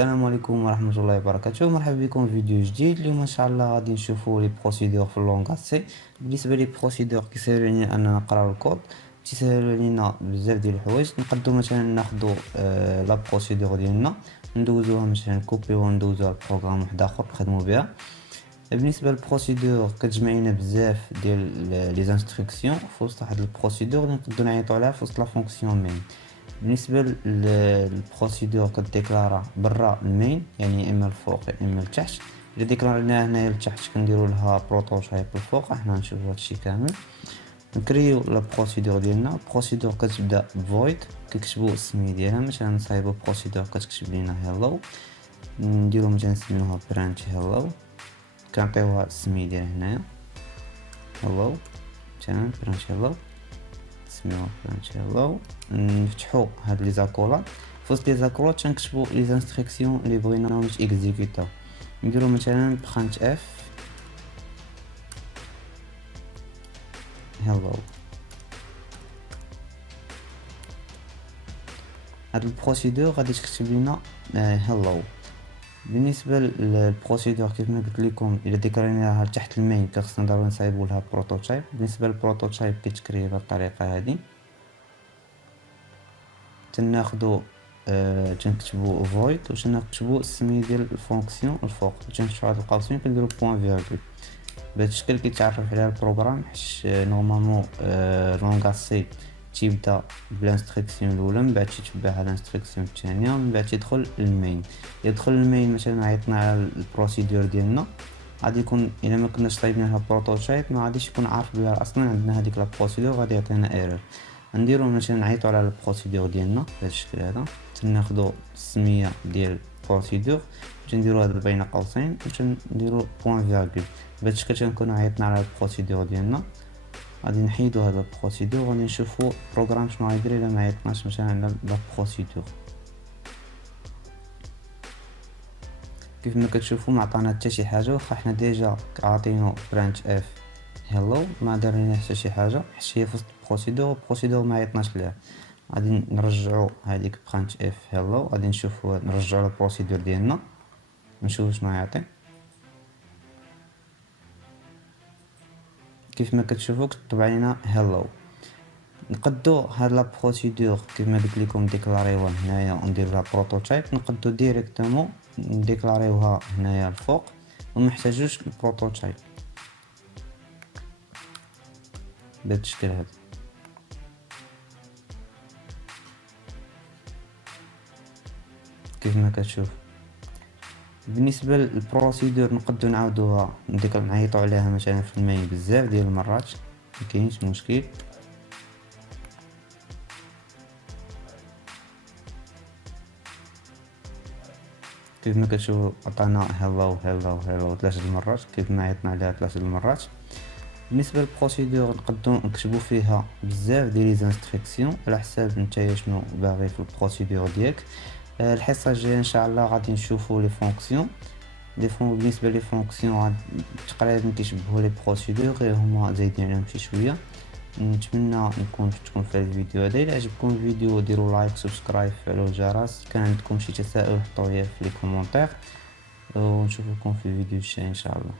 السلام عليكم ورحمة الله وبركاته. مرحبا بكم في فيديو جديد. اليوم ان شاء الله غادي نشوفوا لي بروسيدور في اللونغ سي. بالنسبه لي بروسيدور كيسهلوا علينا اننا نقراو الكود، تيسهلوا علينا بزاف ديال الحوايج. نقدروا مثلا ناخذوا لا بروسيدور ديالنا ندوزوها مثلا كوبي وندوزوها لبروغرام واحد اخر نخدموا بها. بالنسبه للبروسيدور كتجمع لنا بزاف ديال لي انستركسيون في وسط واحد البروسيدور اللي نقدروا نعيطوا عليها في وسط لا فونكسيون مين. بالنسبه للبروسيدور كديكلارا برا المين، يعني اما الفوق يا اما لتحت. الا ديكلاريناها هنايا لتحت كنديروا لها بروتوتايب الفوق. احنا نشوفوا هادشي كامل. نكريو لا بروسيدور ديالنا. البروسيدور كتبدا فويد، كنكتبوا السميه ديالها. مثلا نصايبوا بروسيدور كتكتب لينا هيلو، نديروا مثلا نسميوها برانش هيلو، كنعطيوها السميه ديالها هنايا هيلو. مثلا برانش هيلو نسميوها برانش هيلو. نفتحوا هاد لي زاكولات. فوسط لي زاكولات تنكتبوا لي انستركسيون اللي بغيناهم اكزيكوتاو. نديروا مثلا برانش اف هيلو. هاد البروسيدور غادي تكتب لنا هيلو. بالنسبه للبروسيدور كيف ما قلت لكم، الا ديكلاريناها تحت المين خصنا ضروري نصايبوا لها بروتوتايب. بالنسبه للبروتوتايب كيتكري بهذه الطريقه هذه. تناخدو تنكتبو فويد وتنكتبو السميه ديال الفونكسيون الفوق، تنفتحو هاد القوسين كنديرو بوين فيرغول. بهذا الشكل كيتعرف عليها البروغرام، حيت نورمالمون لونغاسي تيبدا بالانستركسيون الاولى، من بعد تيتبعها الانستركسيون الثانيه، من بعد تيدخل للمين. يدخل للمين مثلا عيطنا على البروسيدور ديالنا، غادي يكون الا ما كناش طايبين لها بروتوتايب ما غاديش يكون عارف بلا اصلا عندنا هذيك لا بروسيدور، غادي يعطينا ايرور. نديرو مثلا نعيطوا على البروسيدور ديالنا بهذا الشكل هذا. تناخذوا السميه ديال البروسيدور تنديروا هذا بين قوسين وتنديروا بوين فيرغول. بهذا الشكل تنكونوا عيطنا على البروسيدور ديالنا. غادي نحيدوا هذا البروسيدور وغادي نشوفوا البروغرام شنو غيدير الا ما عيطناش مثلا على لا بروسيدور. كيف ما كتشوفوا ما عطانا حتى شي حاجه، واخا حنا ديجا عاطينو برانش اف هيلو ما دارينا حتى شي حاجه حيت هي في البروسيدور ما عيطناش ليها. غادي نرجعوا هذيك برانش اف هيلو، غادي نشوفوا نرجعوا البروسيدور ديالنا نشوفوا شنو يعطي. كيف ما كتشوفوا كتطبع لينا هيلو. نقدو هاد لا بروسيدور كيف ما قلت لكم ديكلاريوها هنايا ونديروا لها بروتوتايب. نقدو ديريكتومون نديكلاريوها هنايا الفوق وما نحتاجوش البروتوتايب بهذا الشكل هذا. كيف ما كتشوف بالنسبه للبروسيدور نقدو نعاودوها نعيطوا عليها مثلا في المين بزاف ديال المرات، مكاينش مشكل. كيف ما كتشوفوا عطانا هيلو هيلو هيلو 3 المرات، كيف ما عيطنا عليها 3 المرات. بالنسبه للبروسيدور نقدروا نكتبوا فيها بزاف ديال لي انستركسيون على حساب نتايا شنو باغي في البروسيدور ديالك. الحصه الجايه ان شاء الله غادي نشوفوا لي فونكسيون. بالنسبه لي فونكسيون تقريبا كيشبهوا لي بروسيدور، غير هما زايدين عليهم شي شويه. نتمنى نكون فتكم في هذا الفيديو هذا. الا عجبكم الفيديو ديروا لايك سبسكرايب فعلوا الجرس. كان عندكم شي تساؤل حطوه لي في لي كومونتير ونشوفكم في الفيديو الجاي ان شاء الله.